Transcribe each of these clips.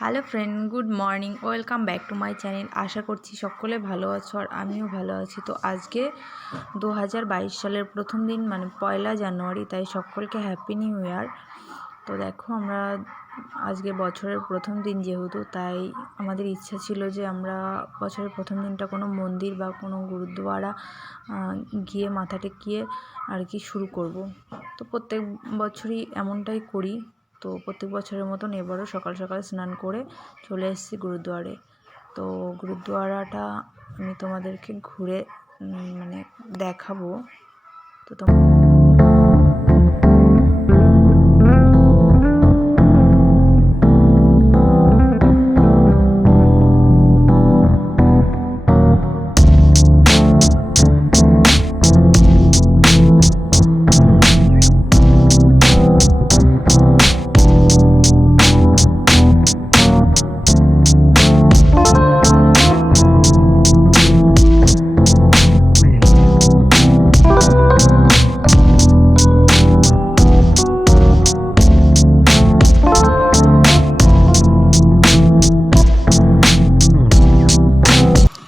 Hello friend, good morning, welcome back to my channel. আশা করছি সকলে ভালো আছো আর আমিও ভালো আছি। তো আজকে 2022 সালের প্রথম দিন, মানে 1 জানুয়ারি, তাই সকলকে হ্যাপি নিউ ইয়ার। তো দেখো, আমরা আজকে বছরের প্রথম দিন যেহেতু, তাই আমাদের ইচ্ছা ছিল যে আমরা বছরের প্রথম দিনটা কোনো মন্দির বা কোনো গুরুদ্বারা গিয়ে মাথা টেকিয়ে আর কি শুরু করব। তো প্রত্যেক বছরই এমনটাই করি। তো প্রত্যেক বছরের মতন এবারও সকাল সকাল স্নান করে চলে এসেছি গুরুদ্বারে। তো গুরুদ্বারাটা আমি তোমাদেরকে ঘুরে মানে দেখাবো। তো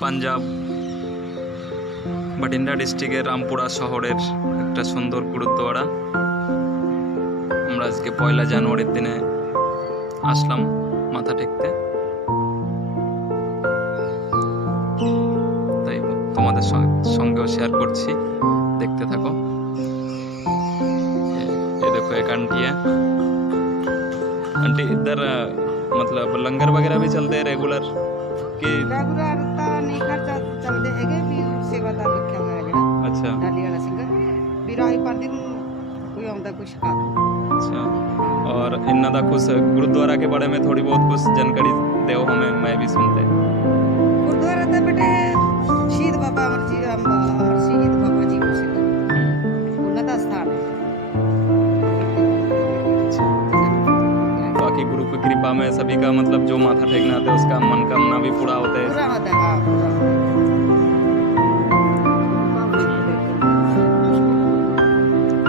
পাঞ্জাব বাটিন্ডা ডিস্ট্রিক্টের রামপুরা শহরের একটা সুন্দর গুরুদ্বারা। আমরা আজকে 1 জানুয়ারির দিনে আসলাম মাথা টেকতে, তাই তোমাদের সঙ্গেও শেয়ার করছি, দেখতে থাকো। ये देखो एक आंटी है। आंटी इधर मतलब लंगर वगैरह भी चलते हैं रेगुलर कि रेगुलर तो नहीं खर्चा चलते हैगे भी सेवादार रखे हुए हैं जरा। अच्छा डाली वाला सिंगर बिराही पर दिन कोई आंदा कुछ का। अच्छा, और इन्ना दा कुछ गुरुद्वारा के बारे में थोड़ी बहुत कुछ जानकारी दो हमें, मैं भी सुनते। गुरुद्वारा तो बेटे शहीद बाबा अमर शहीद बाबा जी को सिंगर उन्नत स्थान है। बाकी गुरु की कृपा में सभी का मतलब जो माथा टेकना आते उसका मनोकामना भी पूरा होते है। पूरा होता है, हाँ पूरा होता है।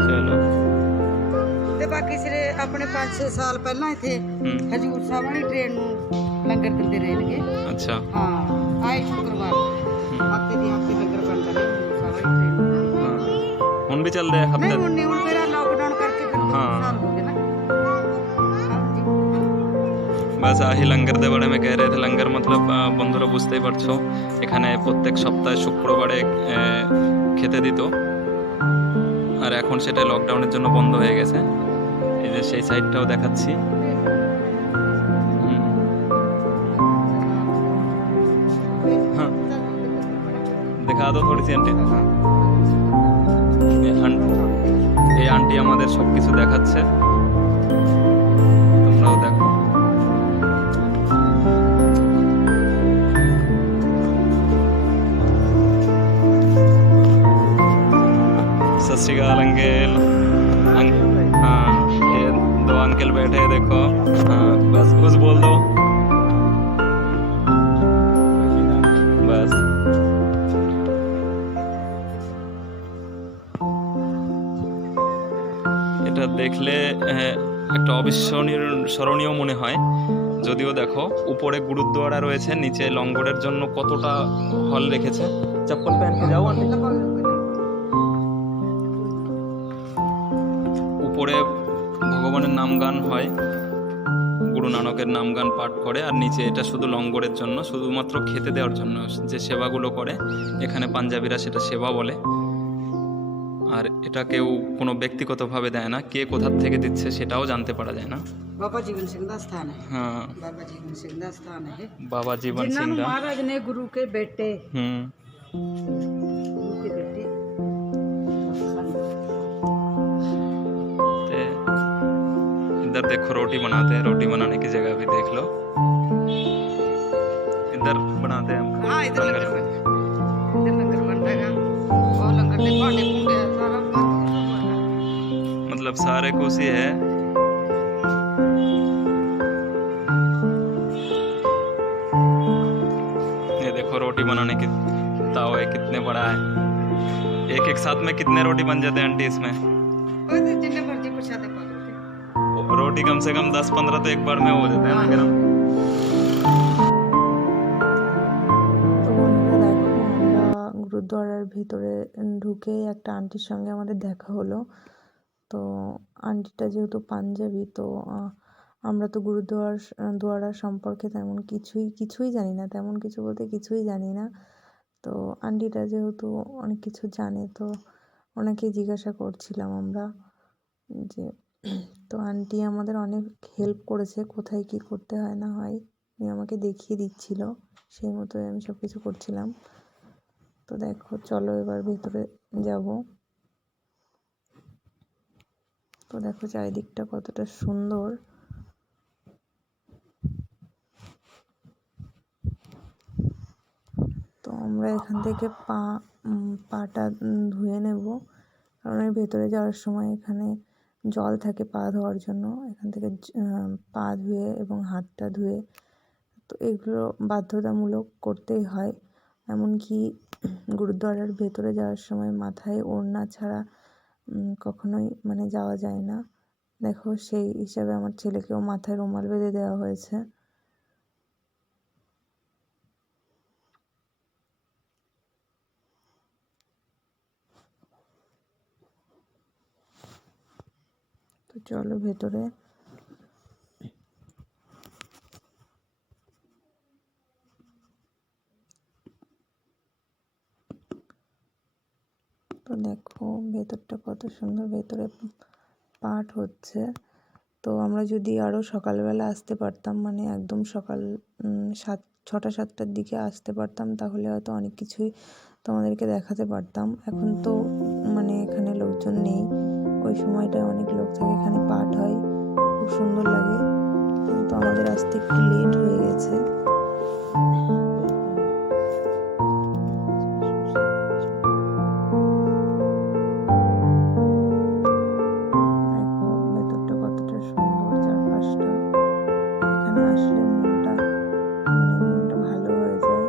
चलो ते बाकी सिरे अपने 5-6 साल पहला इथे हजूर साहब वाली ट्रेन ਨੂੰ ਲੰਗਰ ਦਿੰਦੇ ਰਹਿਣਗੇ। अच्छा हाँ आए शुक्रवार हफ्ते दी हफ्ते लंगर बनता है हजूर साहब वाली ट्रेन। हाँ हुन भी चल रहे नहीं हफ्ते। ਹੁਣ ਨਹੀਂ, ਹੁਣ ਤੇਰਾ ਲੌਕਡਾਊਨ ਕਰਕੇ ਫਿਰ हाँ। ਸਾਲ ਹੋ ਗਏ ना। बस आही लंगर दे बारे में कह रहे थे। लंगर मतलब बंधुरा बुझतेই পারছো, এখানে প্রত্যেক সপ্তাহে শুক্রবারে খেতে দিত, আর এখন সেটা লকডাউনের জন্য বন্ধ হয়ে গেছে। এই যে সেই সাইডটাও দেখাচ্ছি। हाँ दिखा दो थोड़ी सी आंटी। हाँ এই আন্টি আমাদের সবকিছু দেখাচ্ছে, তোমরাও দেখো। सत श्री अकाल अंकल। हाँ ये 2 अंकल बैठे हैं, देखो। हाँ बस कुछ बोल दो बस। এটা দেখলে একটা অবিস্মরণীয় মনে হয়। যদিও দেখো উপরে গুরুদ্বারা রয়েছে, নিচে লঙ্গরের জন্য কতটা হল রেখেছে। চপ্পল পहन के যাও আন্টি। উপরে ভগবানের নাম গান হয়, গুরু নানকের নাম গান পাঠ করে, আর নিচে এটা শুধু লঙ্গরের জন্য, শুধুমাত্র খেতে দেওয়ার জন্য যে সেবাগুলো করে এখানে পাঞ্জাবিরা সেটা সেবা বলে। আর এটা কেউ কোনো ব্যক্তিগতভাবে দেয় না, কে কোথা থেকে দিচ্ছে সেটাও জানতে পারা যায় না। बाबा जीवन सिंह का स्थान है। हाँ बाबा जीवन सिंह का स्थान है। बाबा जीवन जिन्होंने सिंह का। महाराज ने गुरु के बेटे गुरु के बेटे ते इधर देखो रोटी बनाते हैं, रोटी बनाने की जगह भी देख लो। इधर बनाते हैं हम। हाँ इधर लंगर बन रहा है और लंगर ने भांडे भूंगे सारा मतलब सारे खुशी है। ये देखो रोटी बनाने की तावा है, कितने बड़ा है। एक एक साथ में कितने रोटी बन जाते हैं आंटी इसमें? जितने मर्जी प्रसाद पा लो। रोटी कम से कम 10-15 तो एक बार में हो जाते हैं ना गरम। তো বন্ধুরা দেখো, আমরা গুরুদ্বারার ভিতরে ঢুকেই একটা আন্টির সঙ্গে আমাদের দেখা হলো। তো আন্টিটা যেহেতু পাঞ্জাবি, তো আমরা তো দুয়ারা সম্পর্কে তেমন কিছুই জানি না, তেমন কিছু বলতে কিছুই জানি না। তো আন্টিটা যেহেতু অনেক কিছু জানে, তো ওনাকেই জিজ্ঞাসা করছিলাম আমরা যে তো আন্টি আমাদের অনেক হেল্প করেছে, কোথায় কি করতে হয় না হয় উনি আমাকে দেখিয়ে দিচ্ছিল, সেই মতোই আমি সব কিছু করছিলাম। তো দেখো, চলো এবার ভেতরে যাব। তো দেখো চারিদিকটা কতটা সুন্দর। তো আমরা এখান থেকে পাটা ধুয়ে নেব, কারণ এর ভেতরে যাওয়ার সময় এখানে জল থাকে পা ধোয়ার জন্য। এখান থেকে পা ধুয়ে এবং হাতটা ধুয়ে, তো এগুলো বাধ্যতামূলক করতেই হয়। এমনকি গুরুদ্বারার ভেতরে যাওয়ার সময় মাথায় ওড়না ছাড়া কখনোই মানে যাওয়া যায় না। দেখো, সেই হিসাবে আমার ছেলেকেও মাথায় রুমাল বেঁধে দেওয়া হয়েছে। তো চলো ভেতরে। তো দেখো ভেতরটা কত সুন্দর, ভেতরে পাঠ হচ্ছে। তো আমরা যদি আরও সকালবেলা আসতে পারতাম, মানে একদম সকাল 6টা-7টার দিকে আসতে পারতাম, তাহলে হয়তো অনেক কিছুই তোমাদেরকে দেখাতে পারতাম। এখন তো মানে এখানে লোকজন নেই, ওই সময়টায় অনেক লোক থাকে, এখানে পাঠ হয়, খুব সুন্দর লাগে। কিন্তু আমাদের আসতে একটু লেট হয়ে গেছে। দেখো ভেতরটা কতটা সুন্দর, চারপাশটা। এখানে আসলে মনটা ভালো হয়ে যায়।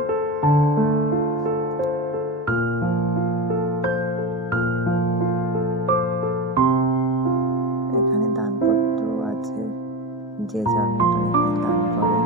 এখানে দানপত্র আছে, যে যার মতন এখানে দান করে।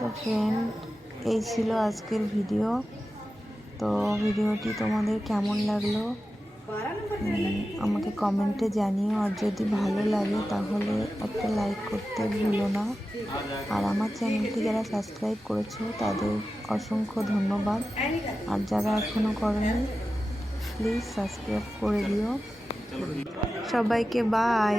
তো ফ্রেন্ড, এই ছিল আজকের ভিডিও। তো ভিডিওটি তোমাদের কেমন লাগলো আমাকে কমেন্টে জানিও, আর যদি ভালো লাগে তাহলে একটা লাইক করতে ভুলো না। আর আমার চ্যানেলটি যারা সাবস্ক্রাইব করেছো তাদের অসংখ্য ধন্যবাদ, আর যারা এখনও করেনি প্লিজ সাবস্ক্রাইব করে দিও। সবাইকে বাই।